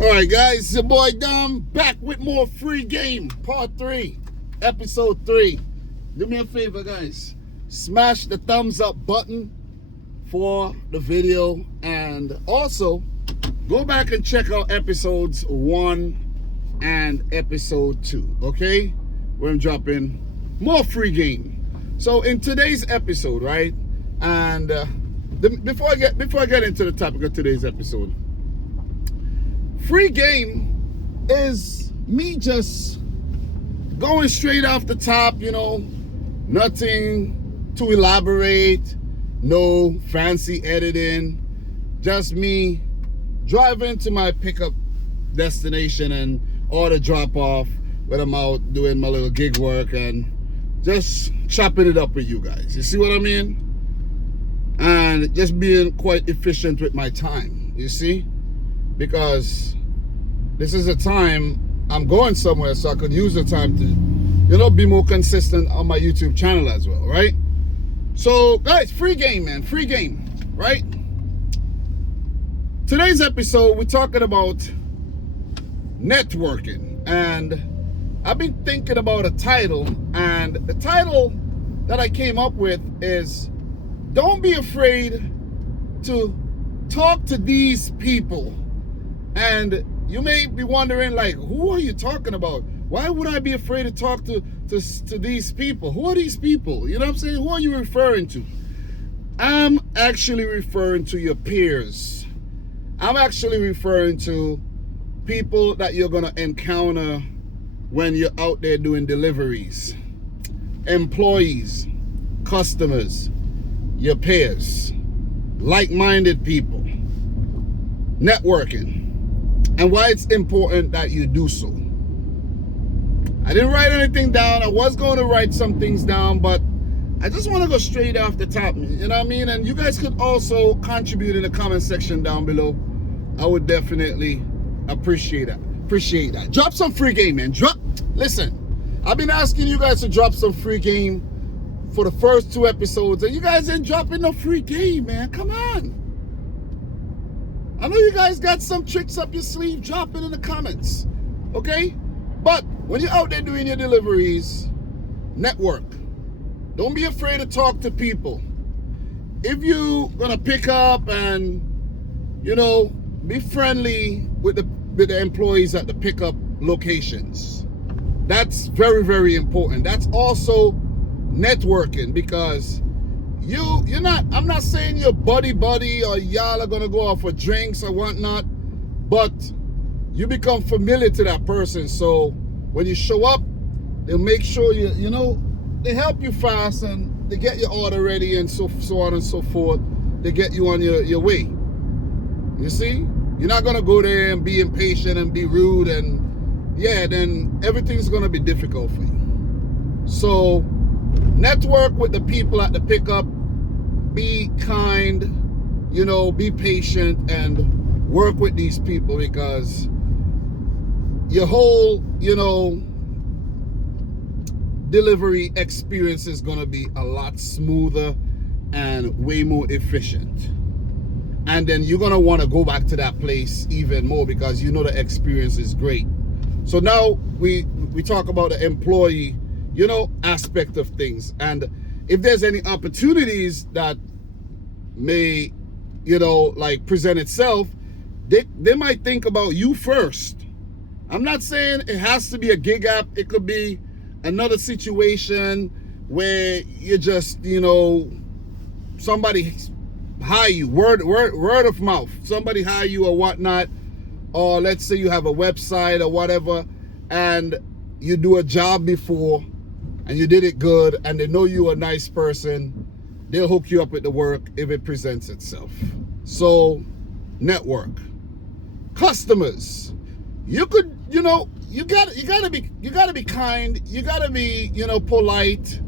Alright guys, it's your boy Dom back with more free game, part 3, episode 3. Do me a favor guys, smash the thumbs up button for the video and also go back and check out episodes 1 and episode 2, okay? Where I'm dropping more free game. So in today's episode, right? And before I get into the topic of today's episode, free game is me just going straight off the top, you know, nothing to elaborate, no fancy editing, just me driving to my pickup destination and order drop off when I'm out doing my little gig work and just chopping it up with you guys. You see what I mean? And just being quite efficient with my time, you see? Because this is a time I'm going somewhere, so I could use the time to, you know, be more consistent on my YouTube channel as well, right? So guys, free game, man, free game, right? Today's episode, we're talking about networking, and I've been thinking about a title, and the title that I came up with is, don't be afraid to talk to these people. And you may be wondering, like, who are you talking about? Why would I be afraid to talk to these people? Who are these people? You know what I'm saying? Who are you referring to? I'm actually referring to your peers. I'm actually referring to people that you're going to encounter when you're out there doing deliveries. Employees, customers, your peers, like-minded people, networking. And why it's important that you do so. I didn't write anything down. I was going to write some things down, but I just want to go straight off the top. You know what I mean? And you guys could also contribute in the comment section down below. I would definitely appreciate that. Drop some free game, man. Listen, I've been asking you guys to drop some free game for the first 2 episodes, and you guys ain't dropping no free game, man. Come on. I know you guys got some tricks up your sleeve. Drop it in the comments, okay? But when you're out there doing your deliveries, network. Don't be afraid to talk to people. If you're gonna pick up and, you know, be friendly with the employees at the pickup locations. That's very, very important. That's also networking, because I'm not saying you're buddy or y'all are gonna go out for drinks or whatnot, but you become familiar to that person. So when you show up, they'll make sure you know, they help you fast and they get your order ready and so on and so forth. They get you on your way. You see? You're not gonna go there and be impatient and be rude, and yeah, then everything's gonna be difficult for you. So network with the people at the pickup. Be kind, you know, be patient and work with these people, because your whole, you know, delivery experience is going to be a lot smoother and way more efficient. And then you're going to want to go back to that place even more, because you know the experience is great. So now we talk about the employee, you know, aspect of things. And if there's any opportunities that may, you know, like present itself, they might think about you first. I'm not saying it has to be a gig app. It could be another situation where you just, you know, somebody hire you, word of mouth, somebody hire you or whatnot. Or let's say you have a website or whatever, and you do a job before and you did it good, and they know you're a nice person, they'll hook you up with the work if it presents itself. So, network. Customers. You could, you know, you gotta be kind. You gotta be, you know, polite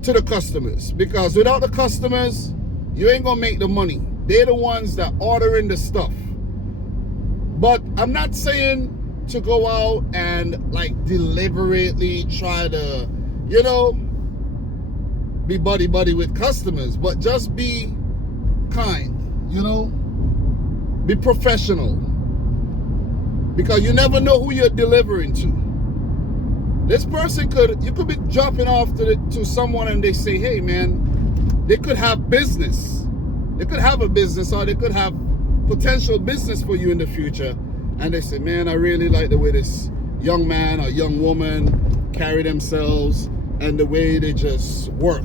to the customers, because without the customers, you ain't gonna make the money. They're the ones that ordering the stuff. But I'm not saying to go out and like deliberately try to, you know, be buddy with customers, but just be kind, you know, be professional. because you never know who you're delivering to. This person you could be dropping off to someone and they say, hey man, they could have business. They could have a business, or they could have potential business for you in the future. And they say, man, I really like the way this young man or young woman carry themselves and the way they just work.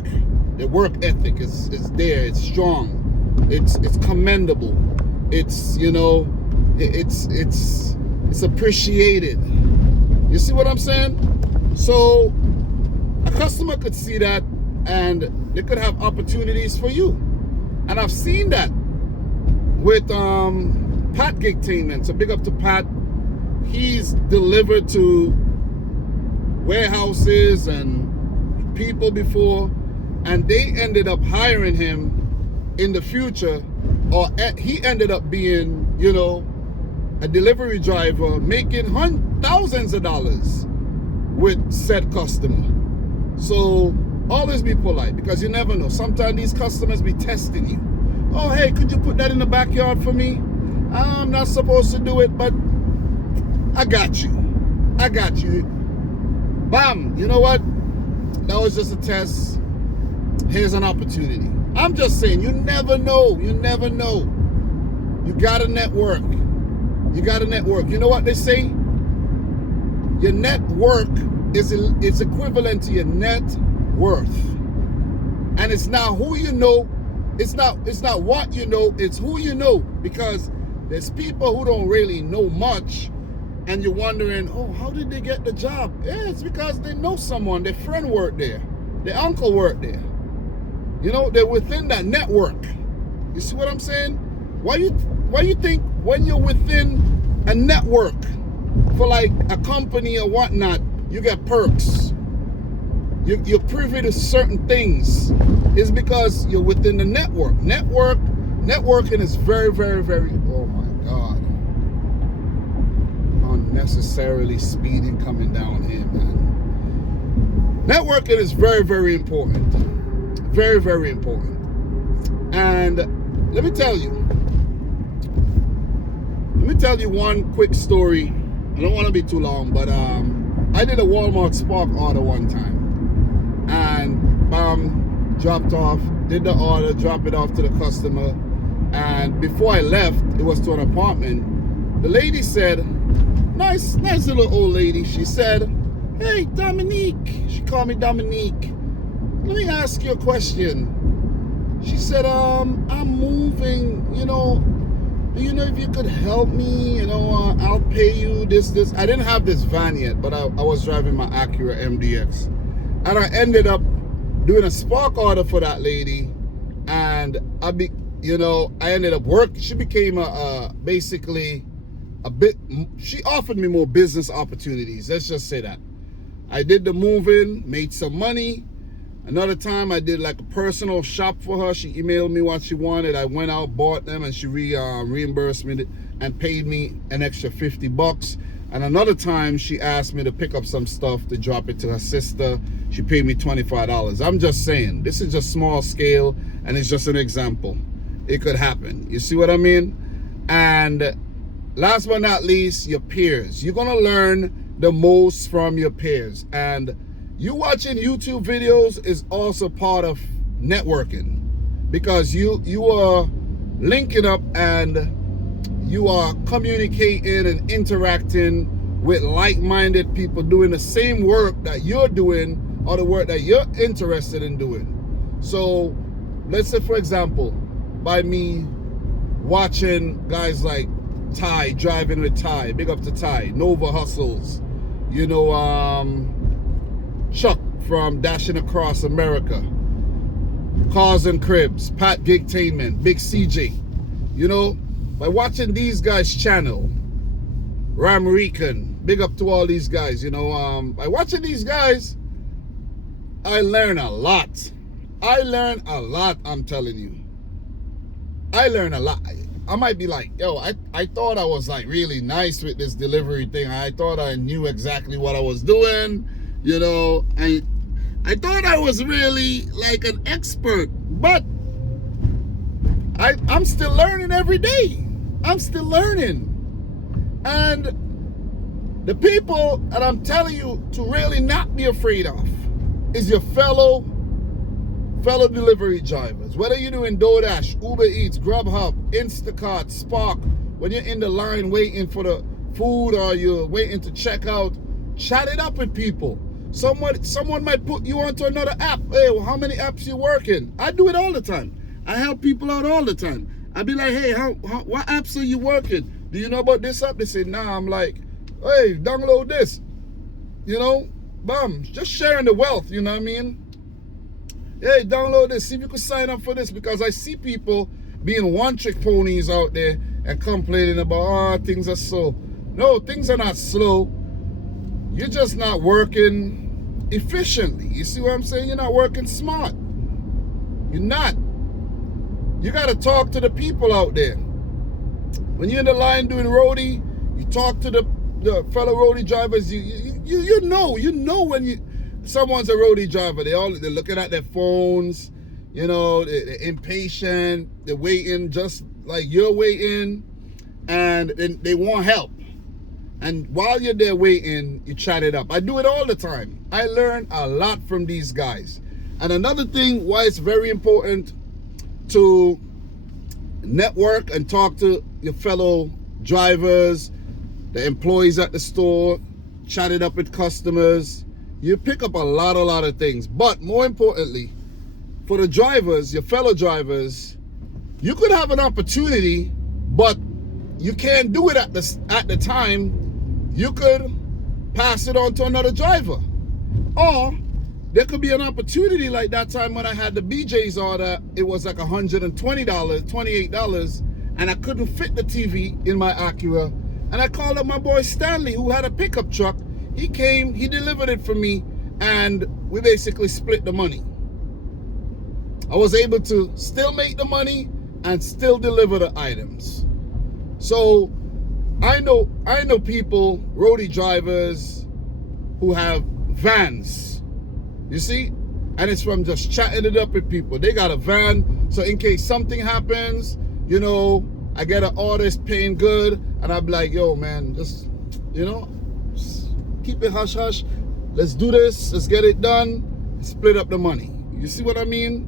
Their work ethic is there, it's strong, it's commendable, it's, you know, it's appreciated. You see what I'm saying? So a customer could see that and they could have opportunities for you. And I've seen that with Pat Gigtainment. So big up to Pat. He's delivered to warehouses and people before, and they ended up hiring him in the future, or he ended up being, you know, a delivery driver making thousands of dollars with said customer. So always be polite, because you never know. Sometimes these customers be testing you. Oh, hey, could you put that in the backyard for me? I'm not supposed to do it, but I got you. I got you. Bam. You know what? That was just a test. Here's an opportunity. I'm just saying, you never know. You never know. You got to network. You got to network. You know what they say? Your network is equivalent to your net worth. And it's not who you know. It's not what you know. It's who you know. Because there's people who don't really know much, and you're wondering, oh, how did they get the job? Yeah, it's because they know someone. Their friend worked there. Their uncle worked there. You know, they're within that network. You see what I'm saying? Why you think when you're within a network for like a company or whatnot, you get perks? You're privy to certain things. It's because you're within the network. Networking is very, very, very, oh my God. Unnecessarily speeding coming down here, man. Networking is very, very important. Very, very important. And let me tell you one quick story. I don't want to be too long, but I did a Walmart Spark order one time. And dropped off, did the order, dropped it off to the customer. And before I left, it was to an apartment. The lady said, nice little old lady. She said, hey, Dominique. She called me Dominique. Let me ask you a question. She said, I'm moving, you know, do you know if you could help me? You know, I'll pay you this. I didn't have this van yet, but I was driving my Acura MDX. And I ended up doing a Spark order for that lady. And I ended up working. She became basically she offered me more business opportunities. Let's just say that. I did the moving, made some money. Another time I did like a personal shop for her. She emailed me what she wanted. I went out, bought them, and she reimbursed me and paid me an extra $50. And another time she asked me to pick up some stuff to drop it to her sister. She paid me $25. I'm just saying, this is just small scale, and it's just an example. It could happen. You see what I mean? And last but not least, your peers. You're gonna learn the most from your peers. And you watching YouTube videos is also part of networking, because you are linking up and you are communicating and interacting with like-minded people doing the same work that you're doing, or the work that you're interested in doing. So let's say, for example, by me watching guys like Ty, driving with Ty, big up to Ty, Nova Hustles, you know, Chuck from Dashing Across America, Cars and Cribs, Pat Gigtainment, Big CJ. You know, by watching these guys' channel, Ram Rican, big up to all these guys, you know, by watching these guys, I learn a lot. I'm telling you. I learn a lot. I might be like, yo, I thought I was like really nice with this delivery thing. I thought I knew exactly what I was doing. You know, I thought I was really like an expert, but I'm still learning every day. I'm still learning. And The people that I'm telling you to really not be afraid of is your fellow delivery drivers. Whether you're doing DoorDash, Uber Eats, Grubhub, Instacart, Spark, when you're in the line waiting for the food or you're waiting to check out, chat it up with people. Someone might put you onto another app. Hey, well, how many apps you working? I do it all the time. I help people out all the time. I be like, hey, what apps are you working? Do you know about this app? They say, nah. I'm like, hey, download this. You know, bam, just sharing the wealth, you know what I mean? Hey, download this, see if you can sign up for this, because I see people being one-trick ponies out there and complaining about, things are slow. No, things are not slow. You're just not working efficiently. You see what I'm saying? You're not working smart. You're not. You got to talk to the people out there. When you're in the line doing roadie, you talk to the fellow roadie drivers. You know when someone's a roadie driver. They're looking at their phones. You know, they're impatient. They're waiting just like you're waiting, and they want help. And while you're there waiting, you chat it up. I do it all the time. I learn a lot from these guys. And another thing why it's very important to network and talk to your fellow drivers, the employees at the store, chat it up with customers. You pick up a lot of things. But more importantly, for the drivers, your fellow drivers, you could have an opportunity, but you can't do it at the time. You could pass it on to another driver. Or there could be an opportunity like that time when I had the BJ's order. It was like $120, $28, and I couldn't fit the TV in my Acura. And I called up my boy Stanley, who had a pickup truck. He came, he delivered it for me, and we basically split the money. I was able to still make the money and still deliver the items. So I know people, roadie drivers, who have vans, you see? And it's from just chatting it up with people. They got a van, so in case something happens, you know, I get an order, it's paying good, and I'm like, yo, man, just, you know, just keep it hush hush. Let's do this, let's get it done, split up the money. You see what I mean?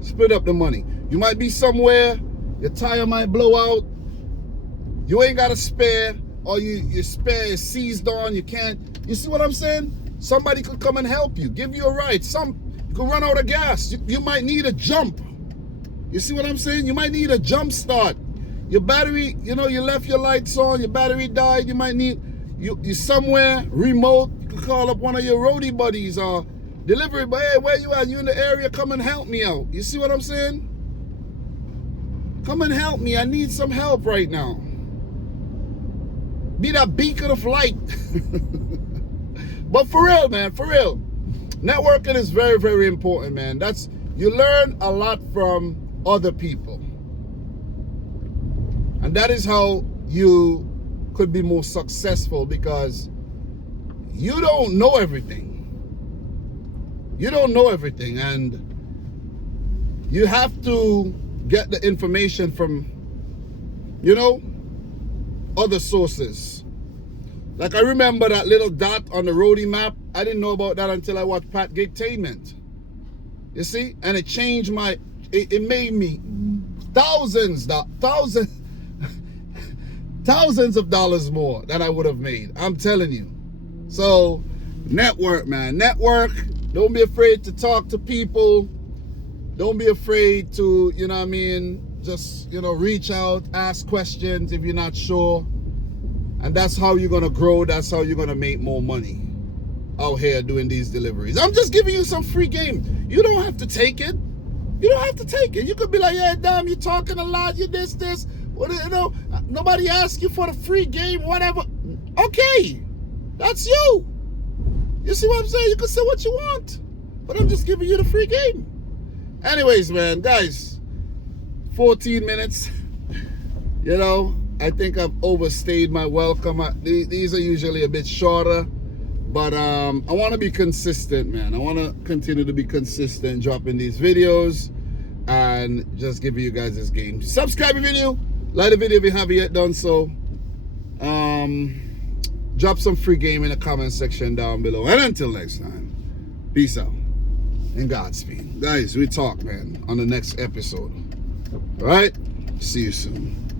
Split up the money. You might be somewhere, your tire might blow out, you ain't got a spare, or your spare is seized on, you can't, you see what I'm saying? Somebody could come and help you, give you a ride. You could run out of gas. You might need a jump. You see what I'm saying? You might need a jump start. Your battery, you know, you left your lights on, your battery died, you might need, you're somewhere remote, you could call up one of your roadie buddies or delivery, but hey, where you at? You in the area, come and help me out. You see what I'm saying? Come and help me, I need some help right now. Be that beacon of light. But for real, man, for real, networking is very, very important, man. You learn a lot from other people. And that is how you could be more successful, because you don't know everything. You don't know everything, and you have to get the information from, you know, other sources. Like I remember that little dot on the roadie map. I didn't know about that until I watched Pat Gigtainment. You see? And it changed it made me thousands of dollars more than I would have made. I'm telling you. So, network, man. Network. Don't be afraid to talk to people. Don't be afraid to, you know what I mean, just, you know, reach out, ask questions if you're not sure. And that's how you're going to grow. That's how you're going to make more money out here doing these deliveries. I'm just giving you some free game. You don't have to take it. You don't have to take it. You could be like, yeah, damn, you're talking a lot. You this. What, you know, nobody asked you for the free game, whatever. Okay, that's you. You see what I'm saying? You can say what you want. But I'm just giving you the free game. Anyways, man, guys, 14 minutes. You know, I think I've overstayed my welcome. These are usually a bit shorter, but I want to be consistent, man. I want to continue to be consistent, dropping these videos and just giving you guys this game. Subscribe the video, like the video if you haven't yet done so. Drop some free game in the comment section down below. And until next time, peace out and Godspeed. Guys, we talk, man, on the next episode. All right? See you soon.